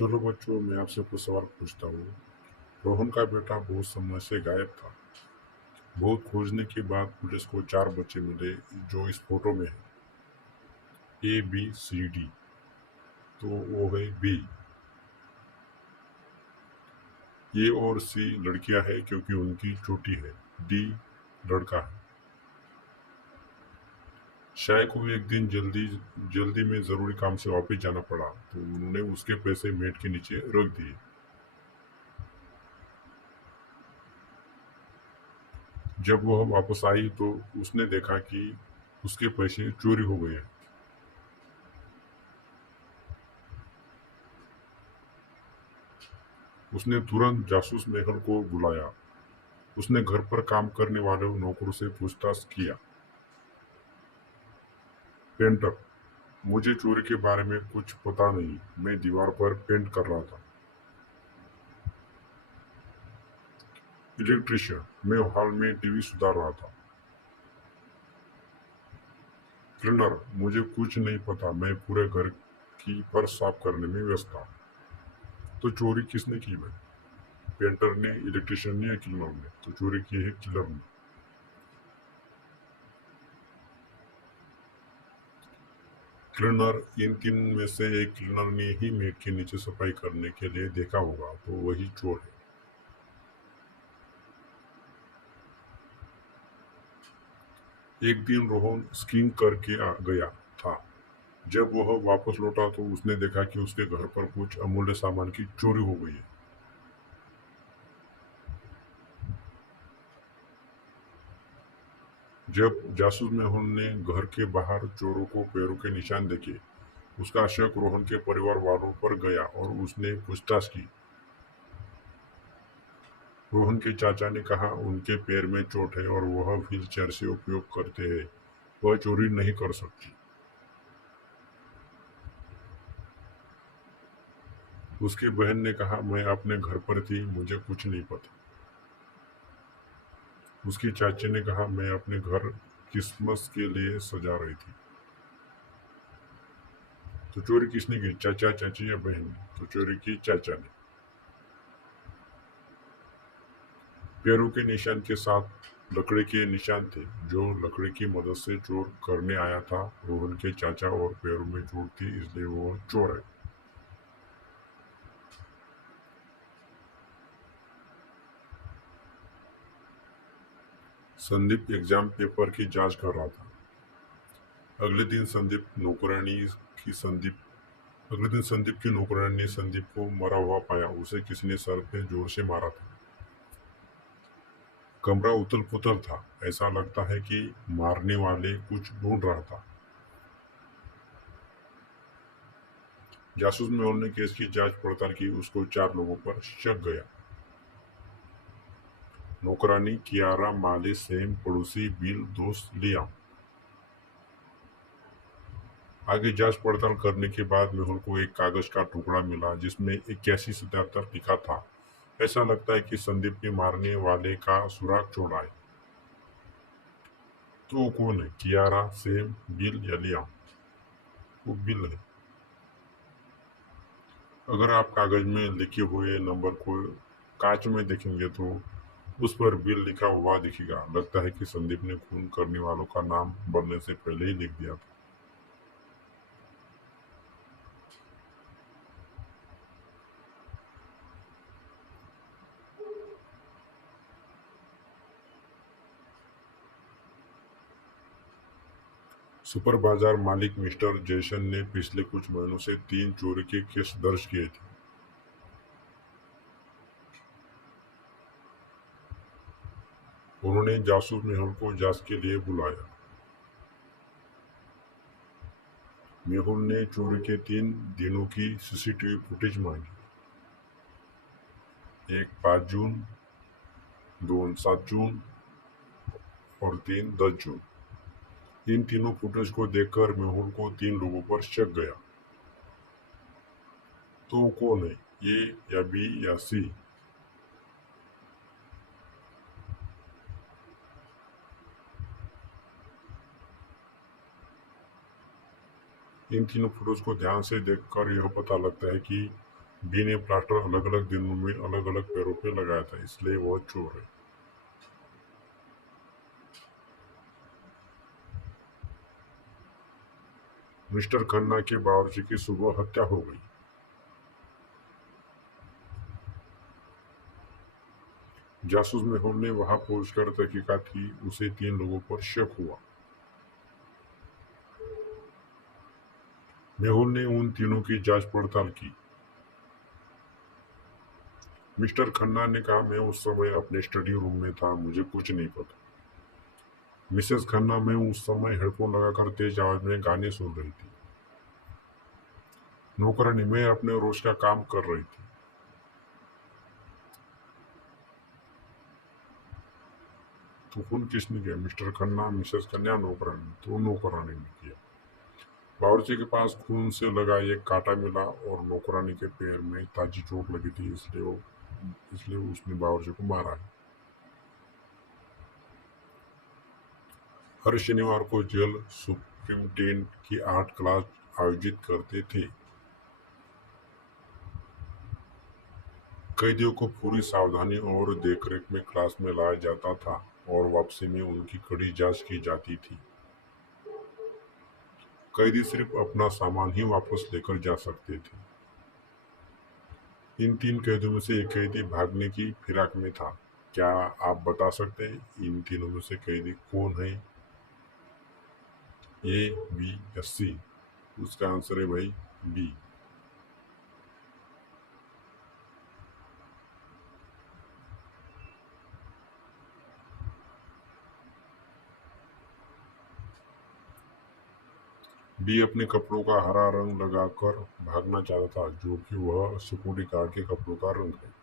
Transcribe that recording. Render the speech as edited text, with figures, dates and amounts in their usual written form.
चलो बच्चों, मैं आपसे कुछ सवाल पूछता हूँ। रोहन का बेटा बहुत समय से गायब था। बहुत खोजने के बाद पुलिस को 4 बच्चे मिले जो इस फोटो में है। A B C D. तो वो है बी। ए और सी लड़कियां हैं क्योंकि उनकी चोटी है। डी लड़का है। शाय को एक दिन जल्दी जल्दी में जरूरी काम से वापस जाना पड़ा तो उन्होंने उसके पैसे मेट के नीचे रख दिए। जब वह वापस आई तो उसने देखा कि उसके पैसे चोरी हो गए। उसने तुरंत जासूस मेहल को बुलाया। उसने घर पर काम करने वाले नौकरों से पूछताछ किया। पेंटर, मुझे चोरी के बारे में कुछ पता नहीं, मैं दीवार पर पेंट कर रहा था। इलेक्ट्रिशियन, मैं हॉल में टीवी सुधार रहा था। क्लीनर, मुझे कुछ नहीं पता, मैं पूरे घर की फर्श साफ करने में व्यस्त था। तो चोरी किसने की भाई? पेंटर ने, इलेक्ट्रिशियन ने या क्लीनर ने? तो चोरी की है किलर ने। क्लीनर, इन तीन में से एक क्लीनर ने ही मेट के नीचे सफाई करने के लिए देखा होगा, तो वही चोर है। एक दिन रोहन स्कीइंग करके आ गया था। जब वह वापस लौटा तो उसने देखा कि उसके घर पर कुछ अमूल्य सामान की चोरी हो गई है। जब जासूस मेहुल ने घर के बाहर चोरों को पैरों के निशान देखे, उसका शक रोहन के परिवार वालों पर गया और उसने पूछताछ की। रोहन के चाचा ने कहा उनके पैर में चोट है और वह व्हील चेयर से उपयोग करते हैं, वह चोरी नहीं कर सकती। उसकी बहन ने कहा मैं अपने घर पर थी, मुझे कुछ नहीं पता। उसकी चाची ने कहा मैं अपने घर क्रिसमस के लिए सजा रही थी। तो चोरी किसने की, चाचा, चाची या बहन ने? तो चोरी की चाचा ने। पैरों के निशान के साथ लकड़ी के निशान थे जो लकड़ी की मदद से चोर करने आया था। रोहन के चाचा और पैरों में चोट थी, इसलिए वो चोर है। संदीप एग्जाम पेपर की जांच कर रहा था। अगले दिन संदीप नौकरानी की संदीप अगले दिन संदीप की नौकरानी ने संदीप को मरा हुआ पाया। उसे किसी ने सर पे जोर से मारा था। कमरा उथल पुथल था। ऐसा लगता है कि मारने वाले कुछ ढूंढ रहा था। जासूस मेहुल ने केस की जांच पड़ताल की। उसको 4 लोगों पर शक गया। नौकरानी, कियारा, माली, सैम, पड़ोसी, बिल, दोस्त, लियाम। आगे जांच पड़ताल करने के बाद मेहुल को एक कागज का टुकड़ा मिला जिसमें 8177 लिखा था। ऐसा लगता है कि संदीप ने मारने वाले का सुराग छोड़ा है। तो वो कौन है? कियारा, सैम, बिल या लियाम? वो बिल है। अगर आप कागज में लिखे हुए नंबर को कांच में देखेंगे तो उस पर बिल लिखा हुआ दिखेगा। लगता है कि संदीप ने खून करने वालों का नाम बनने से पहले ही लिख दिया था। सुपर बाजार मालिक मिस्टर जैसन ने पिछले कुछ महीनों से 3 चोरी के केस दर्ज किए थे। उन्होंने जासूस मेहुल को जांच के लिए बुलाया। मेहुल ने चोरी के 3 दिनों की सीसीटीवी फुटेज मांगी। एक 5 जून, 2 7 जून और 3 10 जून। इन तीनों फुटेज को देखकर मेहुल को 3 लोगों पर शक गया। तो वो कौन है? ए या बी या सी? इन तीनों फोटोज को ध्यान से देखकर यह पता लगता है कि बी ने प्लास्टर अलग अलग दिनों में अलग अलग पैरों पे लगाया था, इसलिए वह चोर है। मिस्टर खन्ना के बावर्ची की सुबह हत्या हो गई। जासूस मेहुल ने वहां पहुंचकर तहकीकात की, उसे 3 लोगों पर शक हुआ। मेहुल ने उन तीनों की जांच पड़ताल की। मिस्टर खन्ना ने कहा, मैं उस समय अपने स्टडी रूम में था, मुझे कुछ नहीं पता। मिसेस खन्ना, मैं उस समय हेडफोन लगाकर तेज आवाज में गाने सुन रही थी। नौकरानी, मैं अपने रोज का काम कर रही थी। तो खून किसने किया? मिस्टर खन्ना, मिसेस खन्ना, नौकरानी। तो नौकरानी ने किया। बावर्ची के पास खून से लगा एक कांटा मिला और नौकरानी के पैर में ताजी चोट लगी थी, इसलिए उसने बावर्ची को मारा है। हर शनिवार को जेल सुप्रिंटेंडेंट की आर्ट क्लास आयोजित करते थे। कैदियों को पूरी सावधानी और देखरेख में क्लास में लाया जाता था और वापसी में उनकी कड़ी जांच की जाती थी। कैदी सिर्फ अपना सामान ही वापस लेकर जा सकते थे। इन 3 कैदियों में से एक कैदी भागने की फिराक में था। क्या आप बता सकते हैं इन तीनों में से कैदी कौन है? ए, बी या सी? उसका आंसर है भाई बी। बी अपने कपड़ों का हरा रंग लगाकर भागना चाहता था, जो कि वह सिक्योरिटी गार्ड के कपड़ों का रंग है।